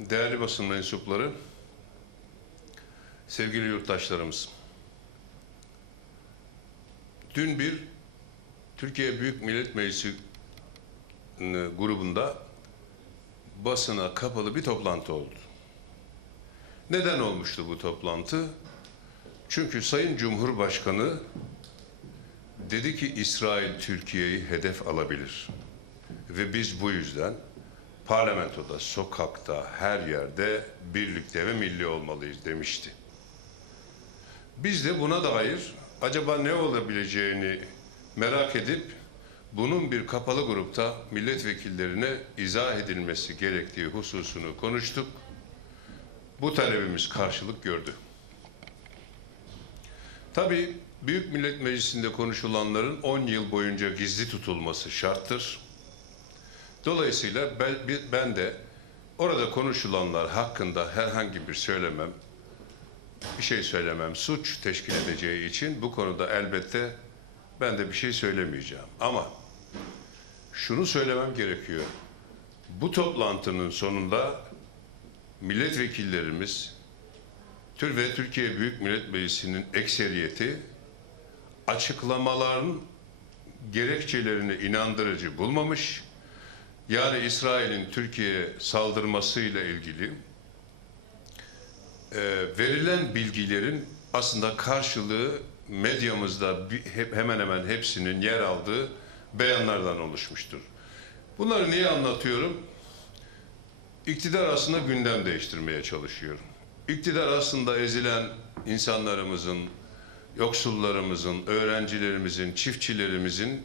değerli basın mensupları, sevgili yurttaşlarımız. Dün bir Türkiye Büyük Millet Meclisi e, grubunda basına kapalı bir toplantı oldu. Neden olmuştu bu toplantı? Çünkü Sayın Cumhurbaşkanı dedi ki İsrail Türkiye'yi hedef alabilir. Ve biz bu yüzden parlamentoda, sokakta, her yerde birlikte ve milli olmalıyız demişti. Biz de buna dair acaba ne olabileceğini merak edip bunun bir kapalı grupta milletvekillerine izah edilmesi gerektiği hususunu konuştuk. Bu talebimiz karşılık gördü. Tabii Büyük Millet Meclisi'nde konuşulanların 10 yıl boyunca gizli tutulması şarttır. Dolayısıyla ben, ben de orada konuşulanlar hakkında herhangi bir söylemem, bir şey söylemem suç teşkil edeceği için bu konuda elbette ben de bir şey söylemeyeceğim. Ama şunu söylemem gerekiyor. Bu toplantının sonunda milletvekillerimiz Tür ve Türkiye Büyük Millet Meclisi'nin ekseriyeti açıklamaların gerekçelerini inandırıcı bulmamış. Yani İsrail'in Türkiye'ye saldırmasıyla ilgili e, verilen bilgilerin aslında karşılığı medyamızda bir- hep, hemen hemen hepsinin yer aldığı beyanlardan oluşmuştur. Bunları niye anlatıyorum? İktidar aslında gündem değiştirmeye çalışıyor. İktidar aslında ezilen insanlarımızın, yoksullarımızın, öğrencilerimizin, çiftçilerimizin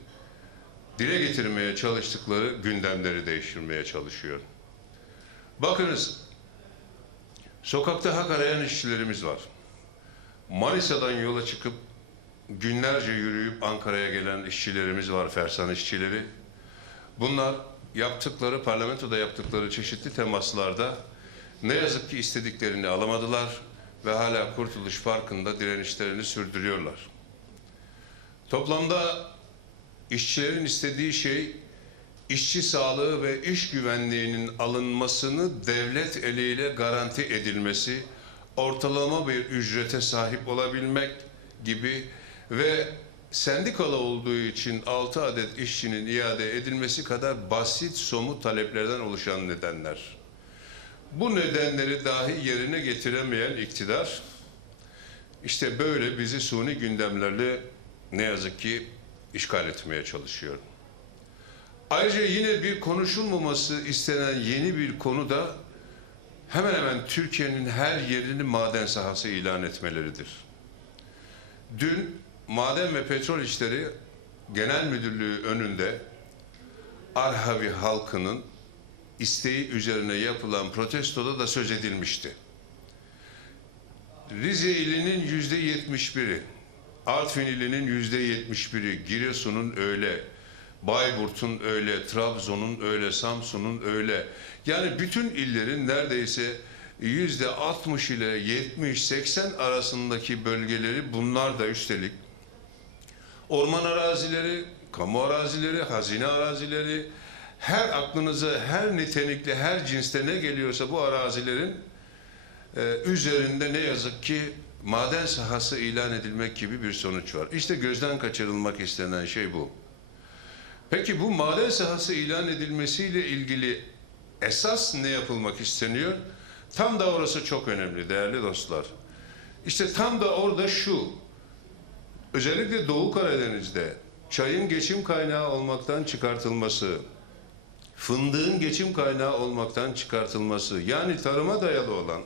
dile getirmeye çalıştıkları gündemleri değiştirmeye çalışıyor. Bakınız, sokakta hak arayan işçilerimiz var. Manisa'dan yola çıkıp günlerce yürüyüp Ankara'ya gelen işçilerimiz var, Fersan işçileri. Bunlar yaptıkları, parlamentoda yaptıkları çeşitli temaslarda ne yazık ki istediklerini alamadılar ve hala Kurtuluş Parkı'nda direnişlerini sürdürüyorlar. Toplamda işçilerin istediği şey işçi sağlığı ve iş güvenliğinin alınmasını devlet eliyle garanti edilmesi, ortalama bir ücrete sahip olabilmek gibi ve sendikalı olduğu için 6 adet işçinin iade edilmesi kadar basit somut taleplerden oluşan nedenler. Bu nedenleri dahi yerine getiremeyen iktidar işte böyle bizi suni gündemlerle ne yazık ki işgal etmeye çalışıyor. Ayrıca yine bir konuşulmaması istenen yeni bir konu da hemen hemen Türkiye'nin her yerini maden sahası ilan etmeleridir. Dün Maden ve Petrol İşleri Genel Müdürlüğü önünde Arhavi halkının isteği üzerine yapılan protestoda da söz edilmişti. Rize ilinin yüzde yetmiş biri, Artvin ilinin yüzde yetmiş biri, Giresun'un öyle, Bayburt'un öyle, Trabzon'un öyle, Samsun'un öyle. Yani bütün illerin neredeyse yüzde 60 ile 70-80 arasındaki bölgeleri bunlar da üstelik orman arazileri, kamu arazileri, hazine arazileri, her aklınıza, her nitelikli, her cinste ne geliyorsa bu arazilerin e, üzerinde ne yazık ki maden sahası ilan edilmek gibi bir sonuç var. İşte gözden kaçırılmak istenen şey bu. Peki bu maden sahası ilan edilmesiyle ilgili esas ne yapılmak isteniyor? Tam da orası çok önemli değerli dostlar. İşte tam da orada şu, özellikle Doğu Karadeniz'de çayın geçim kaynağı olmaktan çıkartılması, fındığın geçim kaynağı olmaktan çıkartılması, yani tarıma dayalı olan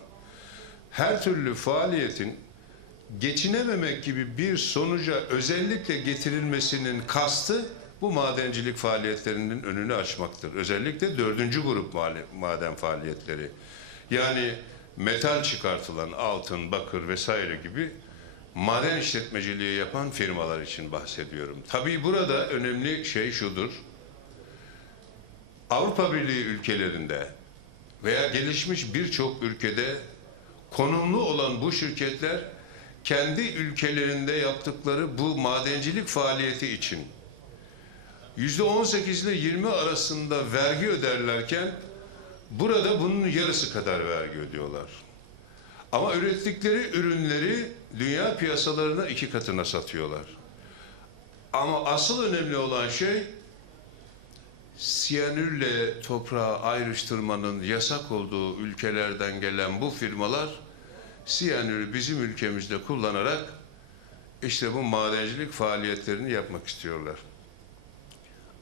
her türlü faaliyetin geçinememek gibi bir sonuca özellikle getirilmesinin kastı bu madencilik faaliyetlerinin önünü açmaktır. Özellikle dördüncü grup maden faaliyetleri. Yani metal çıkartılan altın, bakır vesaire gibi maden işletmeciliği yapan firmalar için bahsediyorum. Tabii burada önemli şey şudur. Avrupa Birliği ülkelerinde veya gelişmiş birçok ülkede konumlu olan bu şirketler kendi ülkelerinde yaptıkları bu madencilik faaliyeti için yüzde 18 ile 20 arasında vergi öderlerken Burada bunun yarısı kadar vergi ödüyorlar. Ama ürettikleri ürünleri dünya piyasalarına iki katına satıyorlar. Ama asıl önemli olan şey siyanürle toprağı ayrıştırmanın yasak olduğu ülkelerden gelen bu firmalar siyanürü bizim ülkemizde kullanarak işte bu madencilik faaliyetlerini yapmak istiyorlar.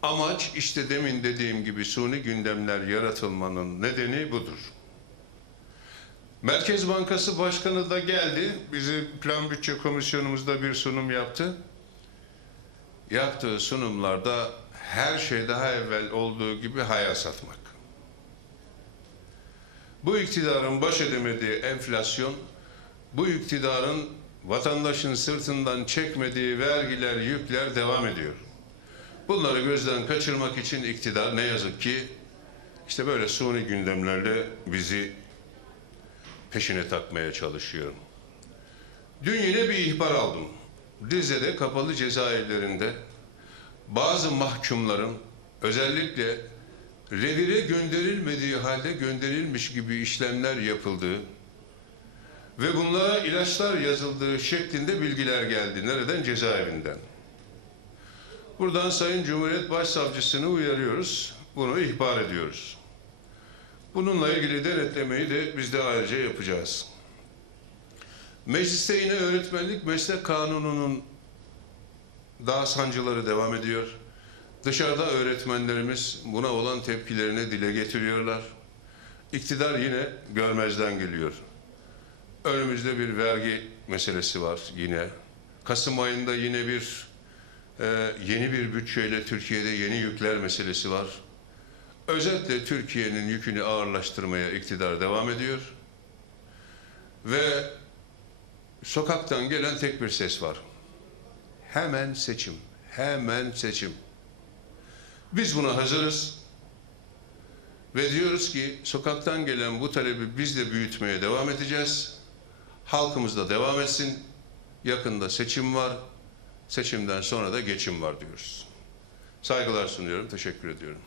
Amaç işte demin dediğim gibi suni gündemler yaratılmanın nedeni budur. Merkez Bankası Başkanı da geldi. Bizi Plan Bütçe Komisyonumuzda bir sunum yaptı. Yaptığı sunumlarda her şey daha evvel olduğu gibi hayal satmak. Bu iktidarın baş edemediği enflasyon, bu iktidarın vatandaşın sırtından çekmediği vergiler, yükler devam ediyor. Bunları gözden kaçırmak için iktidar ne yazık ki işte böyle suni gündemlerle bizi peşine takmaya çalışıyor. Dün yine bir ihbar aldım. Rize'de kapalı cezaevlerinde bazı mahkumların özellikle revire gönderilmediği halde gönderilmiş gibi işlemler yapıldığı ve bunlara ilaçlar yazıldığı şeklinde bilgiler geldi. Nereden? Cezaevinden. Buradan Sayın Cumhuriyet Başsavcısını uyarıyoruz. Bunu ihbar ediyoruz. Bununla ilgili denetlemeyi de biz de ayrıca yapacağız. Mecliste yine öğretmenlik meslek kanununun daha sancıları devam ediyor. Dışarıda öğretmenlerimiz buna olan tepkilerini dile getiriyorlar. İktidar yine görmezden geliyor. Önümüzde bir vergi meselesi var yine. Kasım ayında yine bir e, yeni bir bütçeyle Türkiye'de yeni yükler meselesi var. Özetle Türkiye'nin yükünü ağırlaştırmaya iktidar devam ediyor. Ve sokaktan gelen tek bir ses var. Hemen seçim, hemen seçim. Biz buna hazırız. Ve diyoruz ki sokaktan gelen bu talebi biz de büyütmeye devam edeceğiz. Halkımız da devam etsin. Yakında seçim var. Seçimden sonra da geçim var diyoruz. Saygılar sunuyorum. Teşekkür ediyorum.